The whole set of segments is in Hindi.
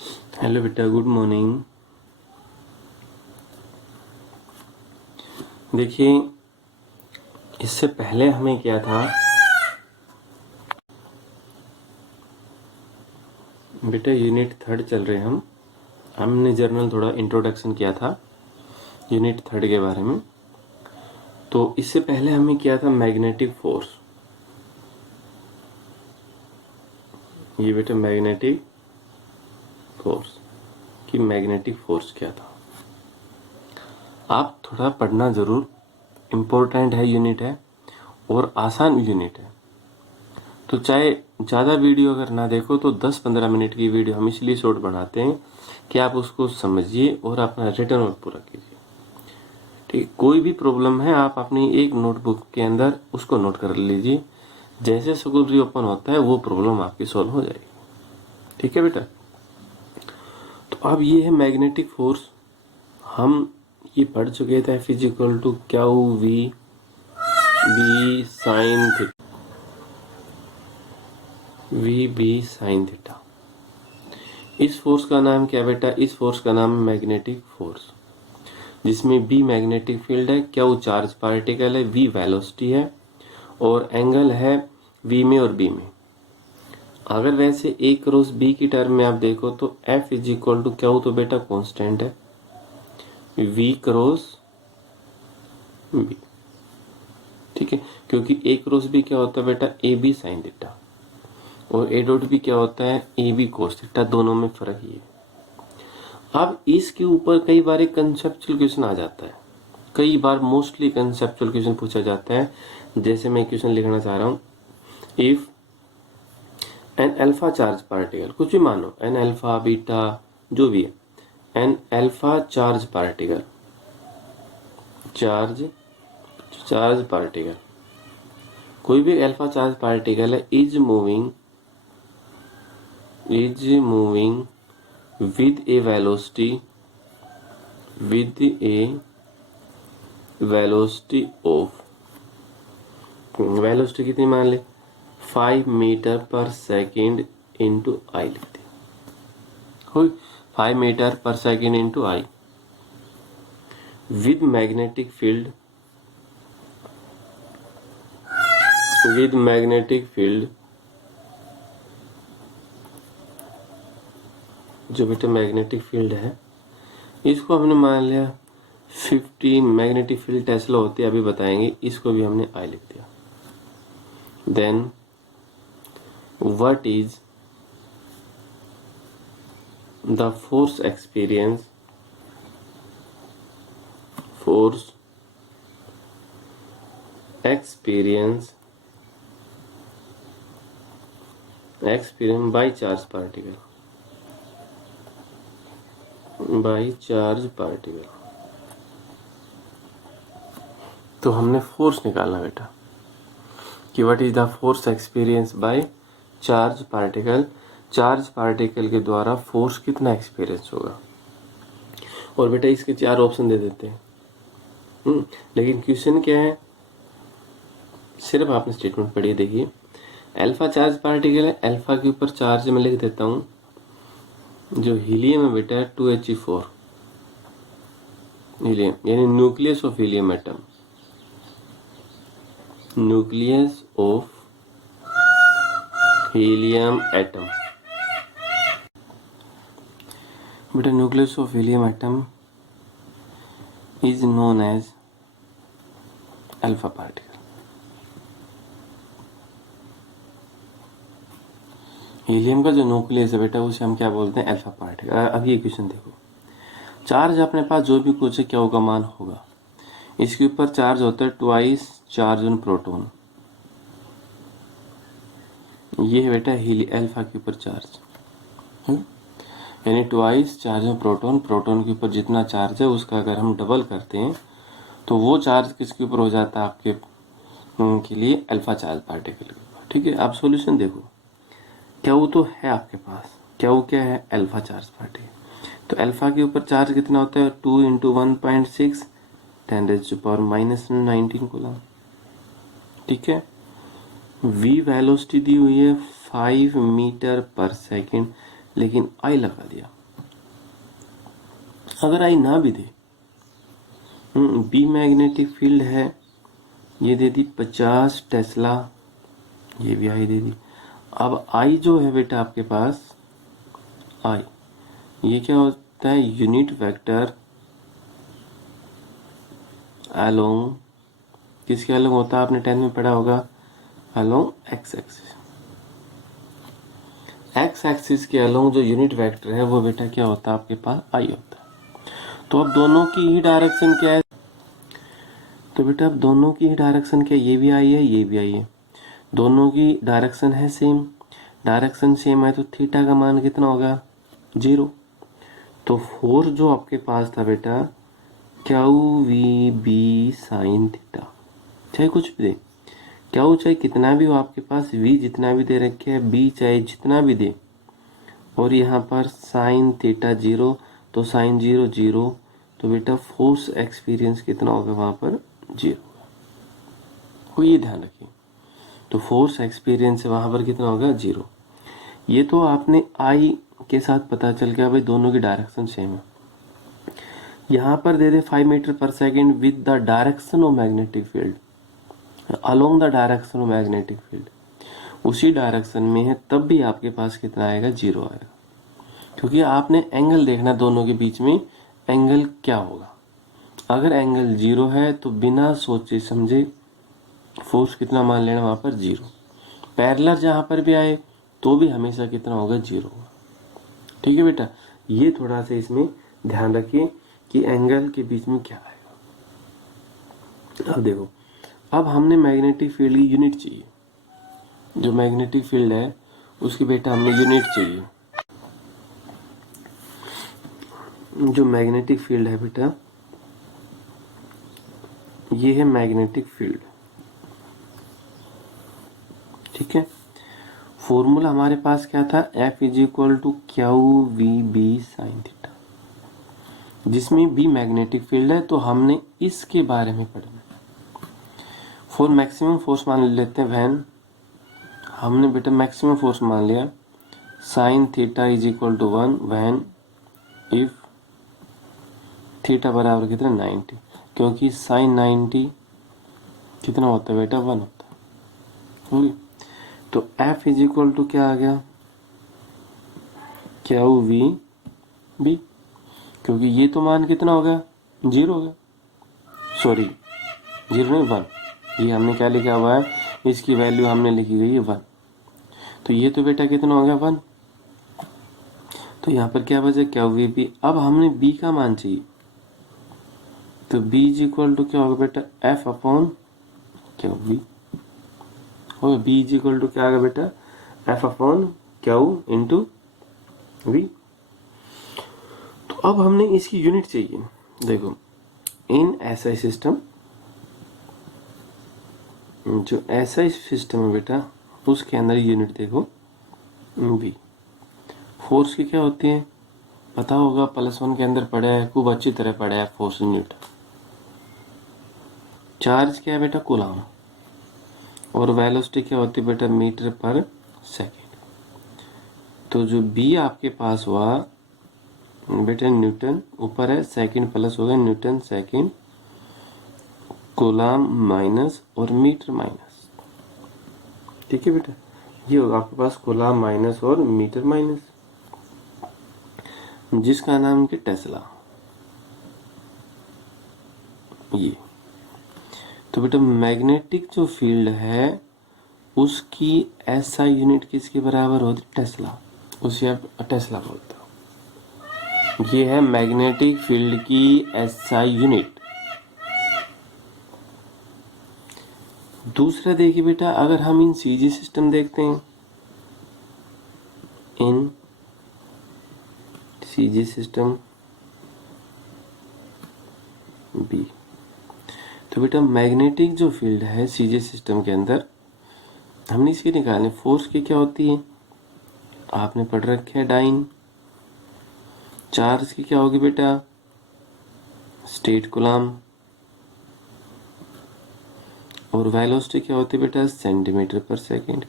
हेलो बेटा, गुड मॉर्निंग। देखिए, इससे पहले हमें क्या था बेटा, यूनिट थर्ड चल रहे हमने जर्नल थोड़ा इंट्रोडक्शन किया था यूनिट थर्ड के बारे में। तो इससे पहले हमें किया था मैग्नेटिक फोर्स। ये बेटा मैग्नेटिक फोर्स कि मैग्नेटिक फोर्स क्या था। आप थोड़ा पढ़ना ज़रूर, इम्पोर्टेंट है यूनिट है और आसान यूनिट है। तो चाहे ज़्यादा वीडियो अगर ना देखो तो 10-15 मिनट की वीडियो हम इसलिए शॉर्ट बनाते हैं कि आप उसको समझिए और अपना रिटर्न वर्क पूरा कीजिए। ठीक, कोई भी प्रॉब्लम है आप अपनी एक नोटबुक के अंदर उसको नोट कर लीजिए। जैसे स्कूल रीओपन होता है वो प्रॉब्लम आपकी सॉल्व हो जाएगी। ठीक है बेटा। तो अब ये है मैग्नेटिक फोर्स। हम ये पढ़ चुके थे F equal to Q V B sine theta, V B sine theta. इस फोर्स का नाम क्या बेटा? इस फोर्स का नाम है मैग्नेटिक फोर्स, जिसमें बी मैग्नेटिक फील्ड है, क्यू चार्ज पार्टिकल है, वी वेलोसिटी है और एंगल है वी में और बी में। अगर वैसे ए क्रॉस बी की टर्म में आप देखो तो F is equal to Q तो बेटा कांस्टेंट है, वी क्रॉस बी। ठीक है, क्योंकि ए क्रॉस बी क्या होता है बेटा? ए बी साइन थीटा, और ए डॉट बी क्या होता है? A B cos theta. दोनों में फर्क ही है। अब इसके ऊपर कई बार एक कंसेप्चुअल क्वेश्चन आ जाता है, कई बार मोस्टली कंसेप्चुअल क्वेश्चन पूछा जाता है। जैसे मैं क्वेश्चन लिखना चाह रहा हूँ, if N alpha charge particle, कुछ भी मानो, एन अल्फा बीटा जो भी है, N alpha charge particle, charge particle, कोई भी अल्फा चार्ज पार्टिकल है, is moving with a velocity of, velocity कितनी मान ले? 5 मीटर पर सेकेंड इंटू आई लिखते हो, 5 मीटर पर second into I, with magnetic field जो बेटा मैग्नेटिक फील्ड है, इसको हमने मान लिया 50। मैग्नेटिक फील्ड टेस्ला होती है, अभी बताएंगे। इसको भी हमने आई लिख दिया। Then what is the force experience by charge particle. तो हमने फोर्स निकालना बेटा कि what is the force experience by charge particle. Charge particle के द्वारा फोर्स कितना एक्सपीरियंस होगा। और बेटा इसके 4 ऑप्शन दे देते हैं। लेकिन क्वेश्चन क्या है, सिर्फ आपने स्टेटमेंट पढ़ी। देखिए, अल्फा चार्ज पार्टिकल है, अल्फा के ऊपर चार्ज में लिख देता हूं, जो हीलियम है बेटा 2He4, हीलियम यानी nucleus of helium atom, nucleus of helium atom. बेटा nucleus of helium atom is known as alpha particle. Helium का जो न्यूक्लियस है बेटा उसे हम क्या बोलते हैं? Alpha particle. अब ये क्वेश्चन देखो, चार्ज अपने पास जो भी कुछ है क्या होगा? मान होगा। इसके ऊपर चार्ज होता है ट्वाइस चार्ज ऑन प्रोटॉन। ये है बेटा अल्फा के ऊपर चार्ज, यानी twice charge on proton. Proton के ऊपर जितना चार्ज है उसका अगर हम डबल करते हैं तो वो चार्ज किसके ऊपर हो जाता है? आपके के लिए अल्फा चार्ज पार्टिकल के ऊपर। ठीक है, आप सॉल्यूशन देखो। क्या वो तो है आपके पास, क्या वो क्या है? Alpha charge particle. तो अल्फा के ऊपर चार्ज कितना होता है? 2 × 1.6 10⁻⁻19 कूलम। ठीक है, वी वेलोसिटी दी हुई है 5 मीटर पर सेकेंड, लेकिन आई लगा दिया। अगर आई ना भी दे, बी मैग्नेटिक फील्ड है, ये दे दी 50 टेस्ला, ये भी आई दे दी। अब आई जो है बेटा आपके पास, आई ये क्या होता है, यूनिट वेक्टर अलोंग, किसके अलोंग होता है, आपने 10th में पढ़ा होगा, along x axis. X axis के अलोंग जो यूनिट वेक्टर है वो बेटा क्या होता है आपके पास, आई होता है। तो अब दोनों की ही डायरेक्शन क्या है, तो बेटा अब दोनों की ही डायरेक्शन क्या, ये भी आई है, ये भी आई है, दोनों की डायरेक्शन है सेम। डायरेक्शन सेम है तो थीटा का मान कितना होगा, 0। तो फोर्स जो आपके पास था बेटा, Q V B sine theta, चाहे कुछ भी दे, क्यू चाहे कितना भी हो आपके पास, वी जितना भी दे रखे है, बी चाहे जितना भी दे, और यहाँ पर साइन थीटा 0, तो साइन 0 0, तो बेटा फोर्स एक्सपीरियंस कितना होगा वहां पर, 0। को ये ध्यान रखिए, तो फोर्स एक्सपीरियंस वहां पर कितना होगा, 0। ये तो आपने आई के साथ पता चल गया भाई दोनों की डायरेक्शन सेम है। यहाँ पर दे दे 5 मीटर पर second with the direction of magnetic field, along the direction of magnetic field, उसी डायरेक्शन में है, तब भी आपके पास कितना आएगा, 0 आएगा। क्योंकि आपने एंगल देखना दोनों के बीच में, एंगल क्या होगा। अगर एंगल 0 है तो बिना सोचे समझे फोर्स कितना मान लेना वहां पर, 0। पैरेलल जहां पर भी आए तो भी हमेशा कितना होगा, 0 होगा। ठीक है बेटा, ये थोड़ा सा इसमें ध्यान रखिए कि एंगल के बीच में क्या आएगा। अब देखो, अब हमने मैग्नेटिक फील्ड की यूनिट चाहिए, जो मैग्नेटिक फील्ड है उसकी बेटा हमने यूनिट चाहिए। जो मैग्नेटिक फील्ड है बेटा, ये है मैग्नेटिक फील्ड, ठीक है। फॉर्मूला हमारे पास क्या था, F is equal to Q V B sine theta, जिसमें बी मैग्नेटिक फील्ड है, तो हमने इसके बारे में पढ़ना। फॉर मैक्सिमम फोर्स मान लेते हैं वैन, हमने बेटा मैक्सिमम फोर्स मान लिया, sine theta is equal to 1 when if theta बराबर कितना, 90, क्योंकि साइन 90 कितना होता है बेटा, 1 होता है। तो F इज इक्वल टू क्या आ गया, क्यू वी बी, क्योंकि ये तो मान कितना होगा, 0 होगा, सॉरी 0 नहीं 1, ये हमने क्या लिखा हुआ है, इसकी वैल्यू हमने लिखी गई है 1, तो ये तो बेटा कितना हो गया, 1। तो यहाँ पर क्या बचा, क्यू वी बी। अब हमने बी का मान चाहिए, तो बी इज इक्वल टू क्या होगा बेटा, एफ अपॉन क्यू वी, और बी इज इक्वल टू क्या आएगा बेटा, F upon Q into V. तो अब हमने इसकी यूनिट चाहिए। देखो, इन एसआई सिस्टम, जो एसआई सिस्टम है बेटा, उसके अंदर यूनिट देखो वी। फोर्स की क्या होती है पता होगा, +1 के अंदर पढ़ा है, खूब अच्छी तरह पढ़ा है फोर्स यूनिट। चार्ज क्या है बेटा, कूलम, और वेलोसिटी क्या होती है बेटा, मीटर पर सेकेंड। तो जो बी आपके पास हुआ बेटा, न्यूटन ऊपर है, सेकंड प्लस हो गया न्यूटन सेकंड, कूलम माइनस और मीटर माइनस, ठीक है बेटा, ये होगा आपके पास कूलम माइनस और मीटर माइनस, जिसका नाम है टेस्ला। ये तो बेटा मैग्नेटिक जो फील्ड है उसकी एसआई यूनिट किसके बराबर होती, टेस्ला, उसे आप टेस्ला बोलते हो। ये है मैग्नेटिक फील्ड की एसआई यूनिट। दूसरा देखिए बेटा, अगर हम इन सीजी सिस्टम देखते हैं, इन सीजी सिस्टम बी, तो बेटा मैग्नेटिक जो फील्ड है सीजी सिस्टम के अंदर, हमने इसकी निकालने, फोर्स की क्या होती है आपने पढ़ रखे है, डाइन। चार्ज की क्या होगी बेटा, स्टेट कूलम, और वेलोसिटी क्या होती है बेटा, सेंटीमीटर पर सेकेंड।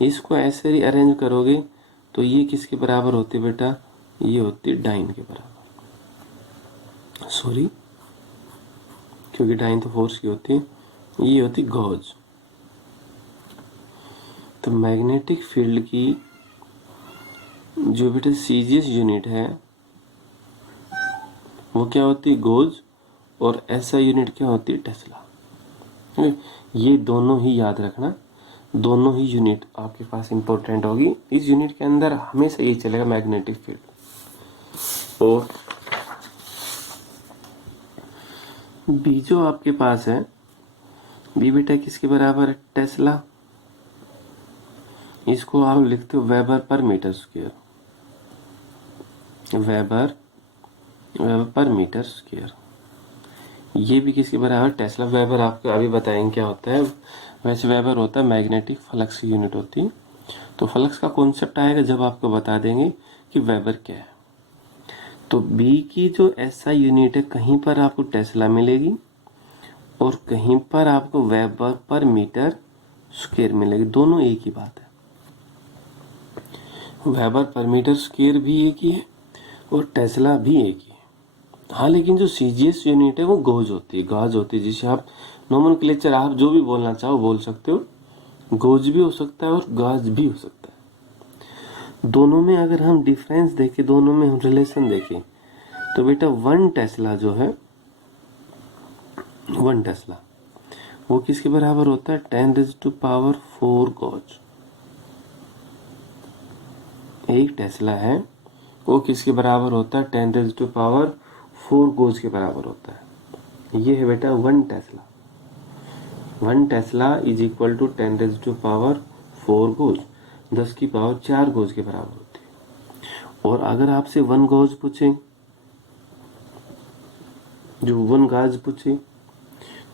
इसको ऐसे ही अरेंज करोगे तो ये किसके बराबर होती है बेटा, ये होती है डाइन के बराबर, सॉरी क्योंकि डाइन तो फोर्स की होती है, ये होती गॉज। तो मैग्नेटिक फील्ड की जो बेटा सीजीएस यूनिट है वो क्या होती है, गॉज, और एसआई यूनिट क्या होती है, टेस्ला। ये दोनों ही याद रखना, दोनों ही यूनिट आपके पास इंपॉर्टेंट होगी। इस यूनिट के अंदर हमेशा ये चलेगा मैग्नेटिक फील्ड। और बी जो आपके पास है, बी बेटा किसके बराबर है, टेस्ला। इसको आप लिखते हो weber per metre square, weber per metre square. ये भी किसके बराबर, टेस्ला। वेबर आपको अभी बताएंगे क्या होता है। वैसे वेबर होता है मैग्नेटिक फ्लक्स की यूनिट होती है। तो फ्लक्स का कॉन्सेप्ट आएगा जब आपको बता देंगे कि वेबर क्या है। तो बी की जो एसआई यूनिट है, कहीं पर आपको टेस्ला मिलेगी और कहीं पर आपको वेबर पर मीटर स्क्वायर मिलेगी। दोनों एक ही बात है, वेबर पर मीटर स्क्वायर भी एक ही है और टेस्ला भी एक ही है। हाँ, लेकिन जो सीजीएस यूनिट है वो गॉज होती है, गाज होती है, जिसे आप नोमेनक्लेचर आप जो भी बोलना चाहो बोल सकते हो। गॉज भी हो सकता है और गाज भी हो सकता है। दोनों में अगर हम डिफरेंस देखें, दोनों में हम रिलेशन देखें, तो बेटा 1 टेस्ला जो है, 1 टेस्ला वो किसके बराबर होता है, 10⁴ गॉज। एक टेस्ला है वो किसके बराबर होता है, 10⁴ गॉज के बराबर होता है। ये है बेटा 1 tesla. 1 tesla is equal to 10⁴ gauss, 10⁴ gauss के बराबर होती है। और अगर आपसे 1 गॉज पूछे, जो 1 गाज पूछे,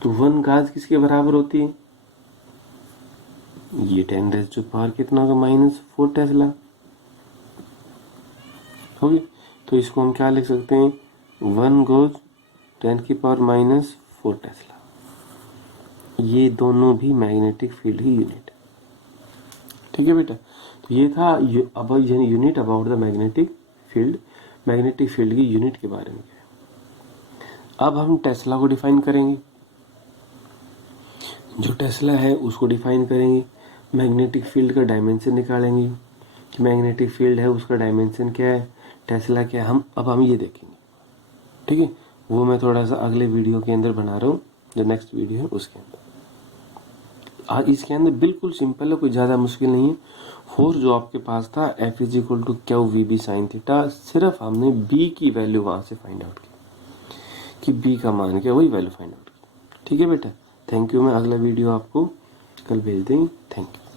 तो 1 गाज किसके बराबर होती है, ये 10⁻⁴ कितना होगा, -4 टेस्ला होगी। तो इसको हम क्या लिख सकते हैं, 1 गॉज 10⁻⁻⁴ टेस्ला। ये दोनों भी मैग्नेटिक फील्ड की यूनिट है। ठीक है बेटा, तो ये था अब unit about the magnetic field, magnetic field की यूनिट के बारे में। अब हम टेस्ला को डिफाइन करेंगे। जो टेस्ला है उसको डिफाइन करेंगे, मैग्नेटिक फील्ड का डायमेंशन निकालेंगे कि मैग्नेटिक फील्ड है उसका डायमेंशन क्या है, टेस्ला क्या है। हम ये देखेंगे, ठीक है। वो मैं थोड़ा सा अगले वीडियो के अंदर बना रहा हूँ, जो नेक्स्ट वीडियो है उसके अंदर। आज इसके अंदर बिल्कुल सिंपल है, कोई ज़्यादा मुश्किल नहीं है। फोर्स जो आपके पास था F = Q sin θ, सिर्फ हमने B की वैल्यू वहाँ से फाइंड आउट की कि B का मान क्या, वही वैल्यू फाइंड आउट की। ठीक है बेटा, थैंक यू। मैं अगला वीडियो आपको कल भेज देंगे। Thank you.